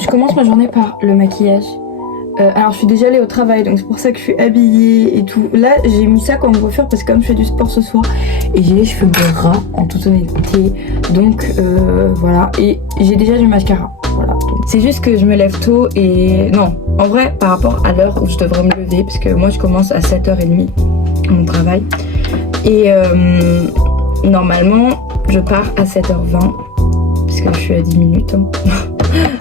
je commence ma journée par le maquillage. Alors je suis déjà allée au travail, donc c'est pour ça que je suis habillée et tout. Là j'ai mis ça comme coiffure parce que comme je fais du sport ce soir et j'ai les cheveux gras en toute honnêteté, donc voilà. Et j'ai déjà du mascara, voilà. C'est juste que je me lève tôt et non, en vrai par rapport à l'heure où je devrais me lever, parce que moi je commence à 7h30 mon travail et normalement je pars à 7h20 parce que je suis à 10 minutes. Hein.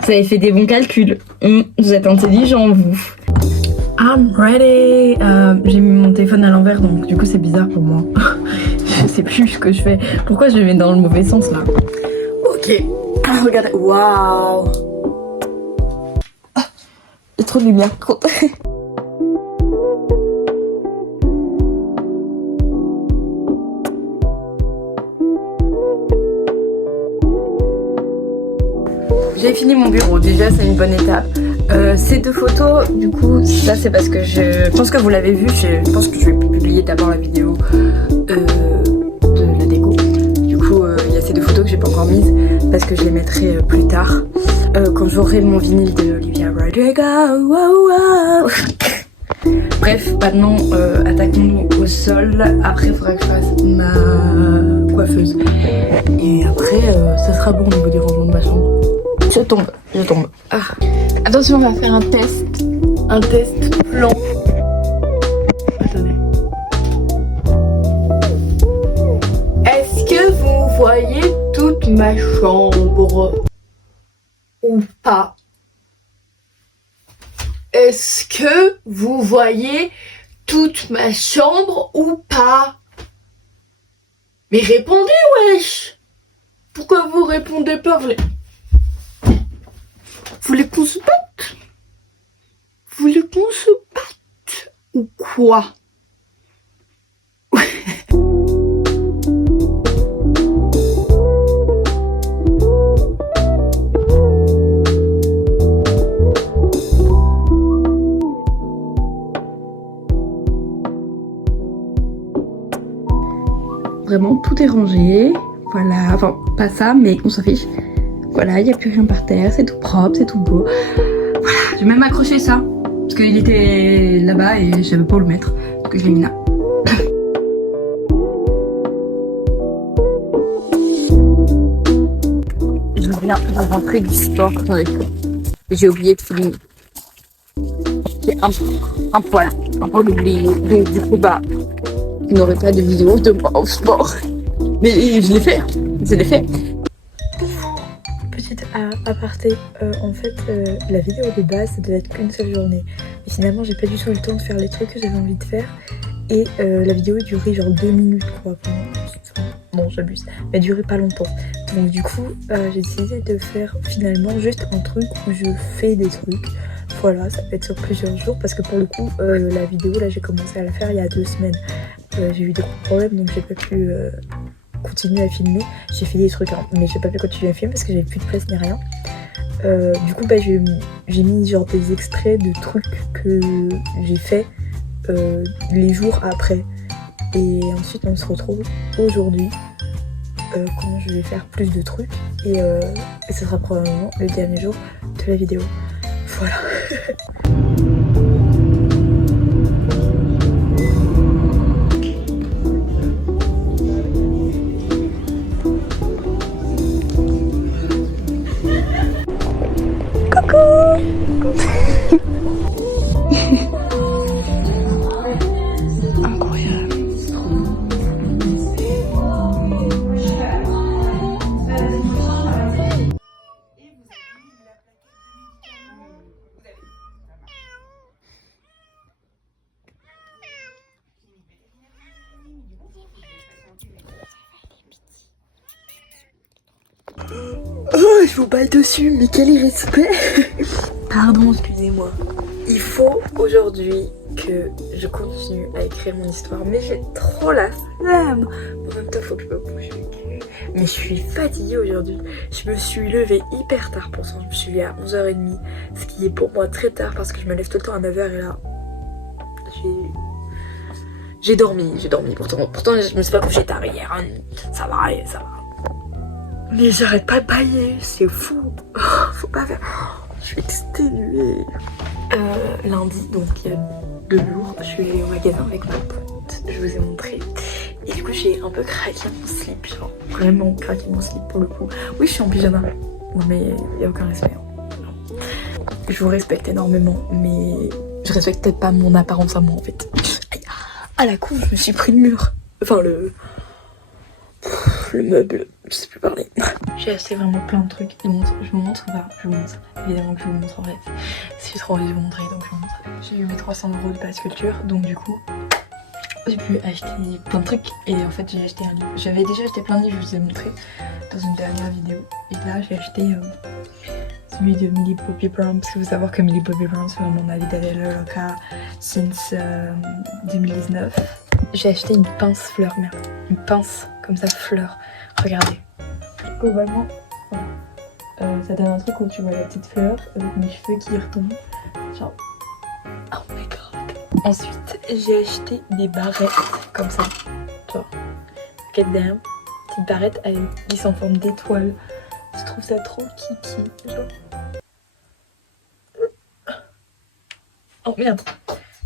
Vous avez fait des bons calculs. Vous êtes intelligents, vous. I'm ready. J'ai mis mon téléphone à l'envers, donc du coup c'est bizarre pour moi. Je sais plus ce que je fais. Pourquoi je le mets dans le mauvais sens là? Ok. Regardez. Waouh. Il y a trop de lumière. J'ai fini mon bureau, déjà c'est une bonne étape. Ces deux photos, du coup, ça c'est parce que je pense que vous l'avez vu, je pense que je vais publier d'abord la vidéo de la déco. Du coup, il y a ces deux photos que j'ai pas encore mises parce que je les mettrai plus tard quand j'aurai mon vinyle de Olivia Rodrigo. Wow, wow. Bref, maintenant attaquons-nous au sol. Après, il faudra que je fasse ma coiffeuse. Et après, ça sera bon au niveau des rangements de ma chambre. Je tombe. Ah. Attention, on va faire un test plan. Attendez. Est-ce que vous voyez toute ma chambre ou pas? Est-ce que vous voyez toute ma chambre ou pas? Mais répondez, wesh! Pourquoi vous répondez pas? Vous voulez qu'on se batte? Vous voulez qu'on se batte? Ou quoi? Vraiment tout est rangé. Voilà, enfin pas ça, mais on s'en fiche. Voilà, il n'y a plus rien par terre, c'est tout propre, c'est tout beau. Voilà, j'ai même accroché ça, parce qu'il était là-bas et je savais pas où le mettre, donc je l'ai mis là. Je viens de rentrer du sport, j'ai oublié de filmer. J'ai un poil oublié, donc du coup bah, vous n'aurez pas de vidéo de moi au sport. Mais je l'ai fait, aparté, en fait la vidéo de base ça devait être qu'une seule journée et finalement j'ai pas du tout eu le temps de faire les trucs que j'avais envie de faire et la vidéo durait genre 2 minutes quoi, bon j'abuse, mais elle durait pas longtemps, donc du coup j'ai décidé de faire finalement juste un truc où je fais des trucs. Voilà, ça peut être sur plusieurs jours parce que pour le coup la vidéo là j'ai commencé à la faire il y a 2 semaines. J'ai eu des gros problèmes donc j'ai pas pu continuer à filmer. J'ai fait des trucs hein, mais j'ai pas pu continuer à filmer parce que j'avais plus de presse ni rien. Du coup bah, j'ai mis genre des extraits de trucs que j'ai fait les jours après et ensuite on se retrouve aujourd'hui quand je vais faire plus de trucs et ce sera probablement le dernier jour de la vidéo. Voilà. Oh, je vous balle dessus, mais quel irrespect. Pardon, excusez-moi. Il faut aujourd'hui que je continue à écrire mon histoire, mais j'ai trop la flemme. En même temps, il faut que je me bouge le cul. Mais je suis fatiguée aujourd'hui. Je me suis levée hyper tard pour ça. Je me suis levée à 11h30, ce qui est pour moi très tard parce que je me lève tout le temps à 9h et là, j'ai dormi. Pourtant, je me suis pas couchée tard hier. Hein. Ça va. Mais j'arrête pas de bailler, c'est fou. Faut pas faire. Je suis exténuée. Lundi, donc il y a 2 jours, je suis allée au magasin avec ma pote. Je vous ai montré. Et du coup, j'ai un peu craqué mon slip. Genre, vraiment craqué mon slip pour le coup. Oui, je suis en pyjama. Non, mais il n'y a aucun respect. Non. Je vous respecte énormément, mais je respecte peut-être pas mon apparence à moi en fait. Aïe. À la con, je me suis pris le mur. Enfin, le meuble, je sais plus parler. J'ai acheté vraiment plein de trucs. Je vous montre ou pas? Je vous montre. Évidemment que je vous montre en fait. Si j'ai trop envie de vous montrer, donc je vous montre. J'ai eu mes 300 € de passe culture, donc du coup, j'ai pu acheter plein de trucs. Et en fait, j'ai acheté un livre. J'avais déjà acheté plein de livres, je vous ai montré dans une dernière vidéo. Et là, j'ai acheté celui de Millie Bobby Brown, parce qu'il faut savoir que Millie Bobby Brown, c'est vraiment ma vie d'aller le cas since 2019. J'ai acheté une pince fleur, merde. Une pince comme ça, fleur. Regardez. Globalement, voilà. Ça donne un truc où tu vois la petite fleur avec mes cheveux qui retombent. Genre, oh my god. Ensuite, j'ai acheté des barrettes comme ça. Genre, get down. Petite barrette avec qui sont en forme d'étoile. Je trouve ça trop kiki. Genre. Oh merde.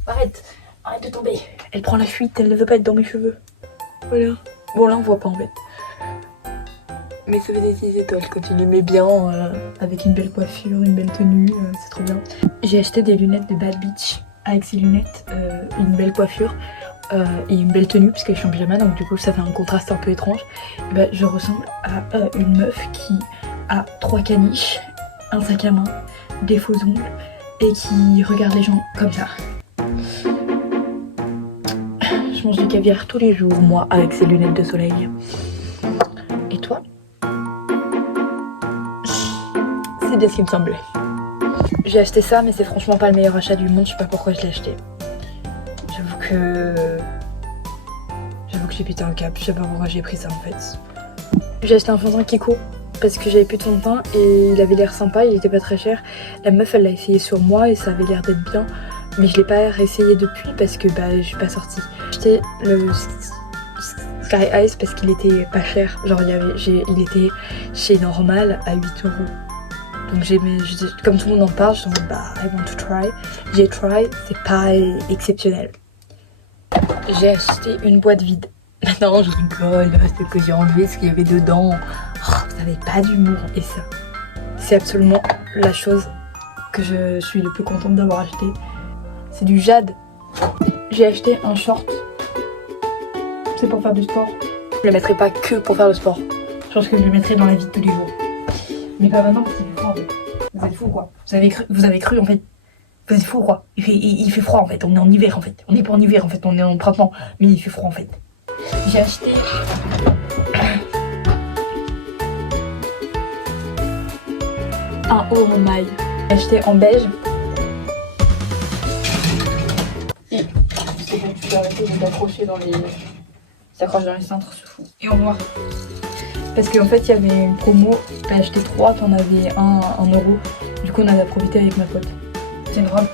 Arrête. Arrête de tomber. Elle prend la fuite, elle ne veut pas être dans mes cheveux. Voilà. Bon là on voit pas en fait. Mais ça fait des petites étoiles quand tu les mets bien avec une belle coiffure, une belle tenue, c'est trop bien. J'ai acheté des lunettes de Bad Beach avec ces lunettes, une belle coiffure et une belle tenue puisque je suis en pyjama, donc du coup ça fait un contraste un peu étrange. Et bah, je ressemble à une meuf qui a 3 caniches, un sac à main, des faux ongles et qui regarde les gens comme ça. Je mange du caviar tous les jours, moi, avec ces lunettes de soleil. Et toi? C'est bien ce qui me semblait. J'ai acheté ça, mais c'est franchement pas le meilleur achat du monde. Je sais pas pourquoi je l'ai acheté. J'avoue que j'ai pété un câble. Je sais pas pourquoi j'ai pris ça en fait. J'ai acheté un fond de teint Kiko parce que j'avais plus de fond de teint et il avait l'air sympa. Il était pas très cher. La meuf, elle l'a essayé sur moi et ça avait l'air d'être bien. Mais je l'ai pas réessayé depuis parce que bah je suis pas sortie. J'ai acheté le Sky Ice parce qu'il était pas cher. Genre il était chez Normal à 8 €. Donc comme tout le monde en parle, je me dis bah I want to try. J'ai try, c'est pas exceptionnel. J'ai acheté une boîte vide. Non, je rigole, c'est que j'ai enlevé ce qu'il y avait dedans. Oh, ça avait pas d'humour. Et ça, c'est absolument la chose que je suis le plus contente d'avoir acheté. C'est du jade. J'ai acheté un short. C'est pour faire du sport. Je le mettrai pas que pour faire le sport. Je pense que je le mettrai dans la vie de tous les jours. Mais pas maintenant parce qu'il fait froid en fait. Vous êtes fous quoi? Vous avez cru en fait. Vous êtes fous quoi? Il fait froid en fait. On est en hiver en fait. On n'est pas en hiver en fait. On est en printemps. Mais il fait froid en fait. J'ai acheté un haut en maille. J'ai acheté en beige. Et c'est bon, tu peux arrêter de t'accrocher dans les. S'accroche dans les cintres, c'est fou. Et en noir. Parce qu'en fait, il y avait une promo. T'as acheté 3, t'en avais un 1 €. Du coup, on en a profité avec ma pote. C'est une robe.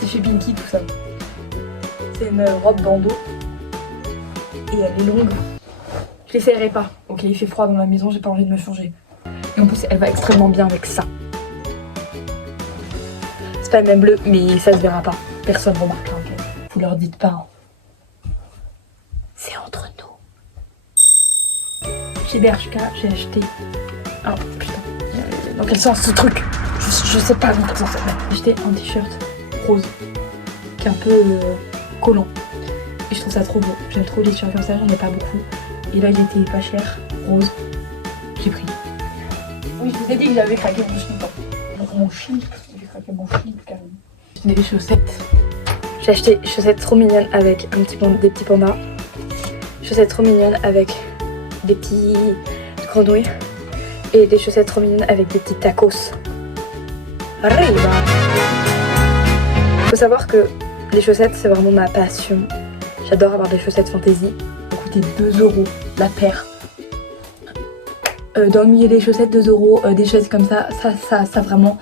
C'est chez Pinky, tout ça. C'est une robe bandeau. Et elle est longue. Je l'essayerai pas. Ok, il fait froid dans la maison, j'ai pas envie de me changer. Et en plus, elle va extrêmement bien avec ça. C'est pas le même bleu, mais ça se verra pas. Personne remarquera, ok. Vous leur dites pas. Hein. C'est entre nous. Chez Bershka, j'ai acheté. Oh putain. Dans quel sens ce truc? Je sais pas dans quel sens ça va. J'ai acheté un t-shirt rose. Qui est un peu collant. Et je trouve ça trop beau. J'aime trop les t-shirts comme ça, j'en ai pas beaucoup. Et là, il était pas cher, rose. J'ai pris. Oui, je vous ai dit que j'avais craqué mon slip. Donc mon slip, j'ai craqué mon slip carrément. J'ai acheté des chaussettes. J'ai acheté des chaussettes trop mignonnes avec des petits pandas. Chaussettes trop mignonnes avec des petits grenouilles. Et des chaussettes trop mignonnes avec des petits tacos. Arriba! Faut savoir que les chaussettes, c'est vraiment ma passion. J'adore avoir des chaussettes fantasy. Ça coûtait 2 € la paire. Dans le milieu des chaussettes, 2 €, des choses comme ça vraiment,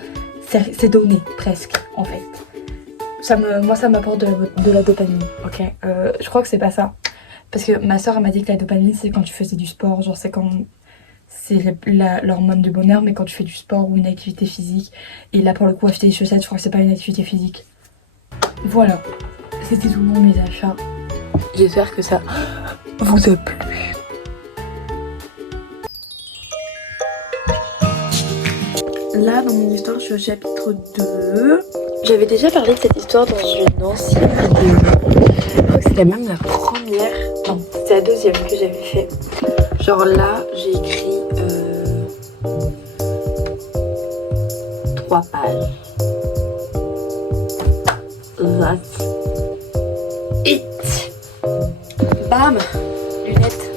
c'est donné presque en fait. Moi ça m'apporte de la dopamine, ok. Je crois que c'est pas ça. Parce que ma soeur elle m'a dit que la dopamine c'est quand tu faisais du sport, genre c'est c'est l'hormone du bonheur, mais quand tu fais du sport ou une activité physique. Et là pour le coup acheter des chaussettes, je crois que c'est pas une activité physique. Voilà, c'était tout pour mes achats. J'espère que ça vous a plu. Là dans mon histoire je suis au chapitre 2. J'avais déjà parlé de cette histoire dans une ancienne vidéo. Je crois que c'était même la première. Non, c'était la deuxième que j'avais fait. Genre là j'ai écrit 3 pages. That's it. Bam. Lunettes.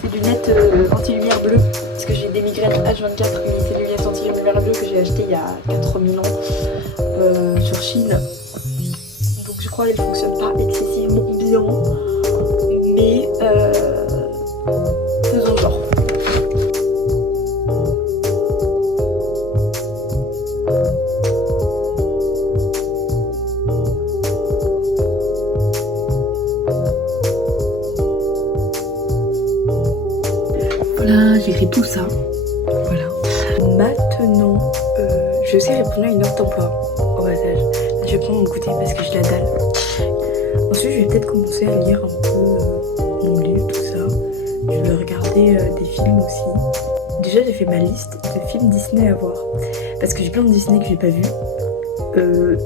Ces lunettes anti-lumière bleue. Parce que j'ai des migraines H24, mais c'est des lunettes anti-lumière bleue que j'ai achetées il y a 4000 ans sur Chine. Donc je crois qu'elles ne fonctionnent pas excessivement bien. Mais faisons genre. Voilà, j'écris tout ça. Voilà. Maintenant, je vais aussi répondre à une offre d'emploi au passage. Là, je vais prendre mon goûter parce que je la dalle. Ensuite, je vais peut-être commencer à lire un peu mon livre, tout ça. Je vais regarder des films aussi. Déjà, j'ai fait ma liste de films Disney à voir. Parce que j'ai plein de Disney que j'ai pas vus.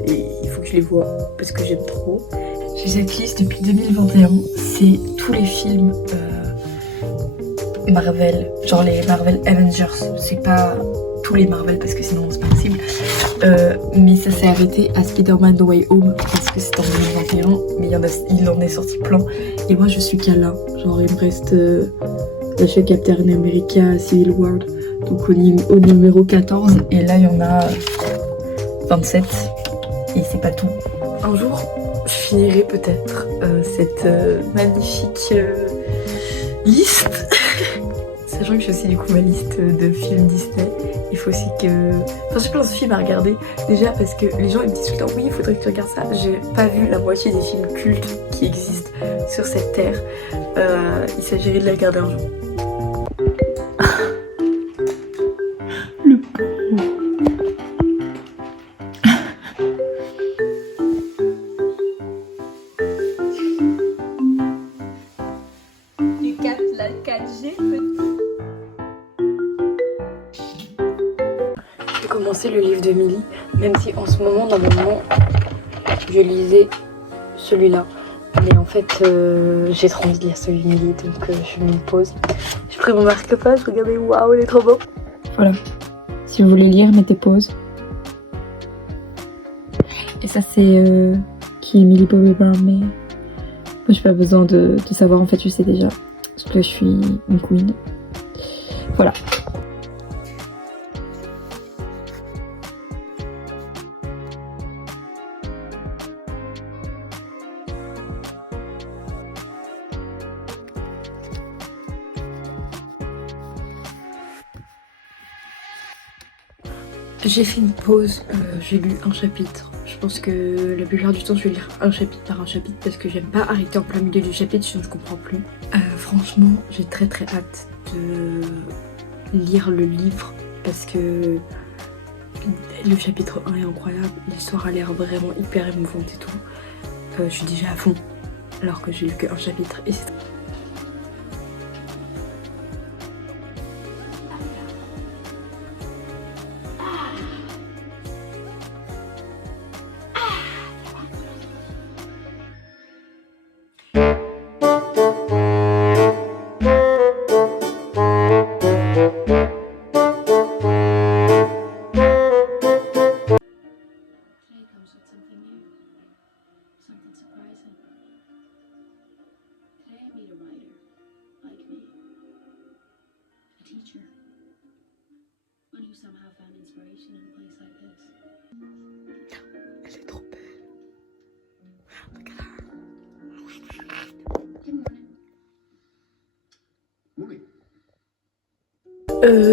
Et il faut que je les voie parce que j'aime trop. J'ai cette liste depuis 2021. C'est tous les films Marvel, genre les Marvel Avengers. C'est pas tous les Marvel parce que sinon c'est pas possible. Mais ça s'est arrêté à Spider-Man No Way Home parce que c'est en 2021. Mais il en est sorti plein. Et moi je suis qu'à là. Genre il me reste l'achat Captain America Civil War. Donc au numéro 14. Et là il y en a 27. Et c'est pas tout. Un jour je finirai peut-être cette magnifique liste. Sachant que j'ai aussi du coup ma liste de films Disney. Il faut aussi que... Enfin j'ai plein de films à regarder. Déjà parce que les gens ils me disent tout le temps oui il faudrait que tu regardes ça. J'ai pas vu la moitié des films cultes qui existent sur cette terre. Il s'agirait de les regarder un jour. Le pauvre. Tu captes la 4G, J'ai commencé le livre de Milly, même si en ce moment, normalement, je lisais celui-là. Mais en fait, j'ai trop envie de lire celui de Milly, donc je mets une pause. J'ai pris mon marque-page, regardez, waouh, il est trop beau. Voilà, si vous voulez lire, mettez pause. Et ça, c'est qui est Millie Bobby Brown, mais moi, j'ai pas besoin de savoir, en fait, je sais déjà. Parce que je suis une queen. Voilà. J'ai fait une pause, j'ai lu un chapitre. Je pense que la plupart du temps je vais lire un chapitre par un chapitre parce que j'aime pas arrêter en plein milieu du chapitre sinon je comprends plus. Franchement j'ai très hâte de lire le livre parce que le chapitre 1 est incroyable, l'histoire a l'air vraiment hyper émouvante et tout. Je suis déjà à fond alors que j'ai lu qu'un chapitre et c'est... teacher. One who somehow found inspiration in a place like this. Elle est trop belle. Regarde.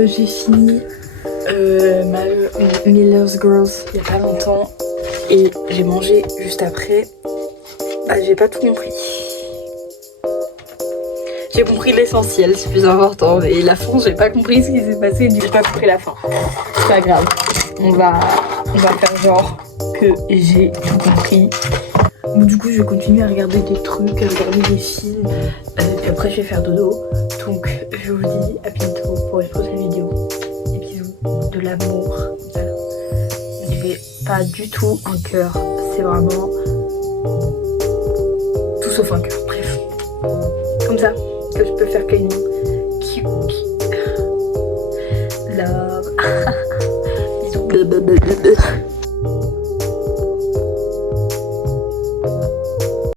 J'ai fini Miller's Girls il y a pas longtemps et j'ai mangé juste après. J'ai pas tout compris. J'ai compris l'essentiel, c'est plus important. Mais la fin, j'ai pas compris ce qui s'est passé, j'ai pas compris la fin. C'est pas grave. On va faire genre que j'ai tout compris. Bon, du coup, je vais continuer à regarder des trucs, à regarder des films. Puis après, je vais faire dodo. Donc, je vous dis à bientôt pour une prochaine vidéo. Des bisous, de l'amour. Voilà. Je vais pas du tout un cœur. C'est vraiment tout sauf un cœur. Bref. Comme ça, que je peux faire câlin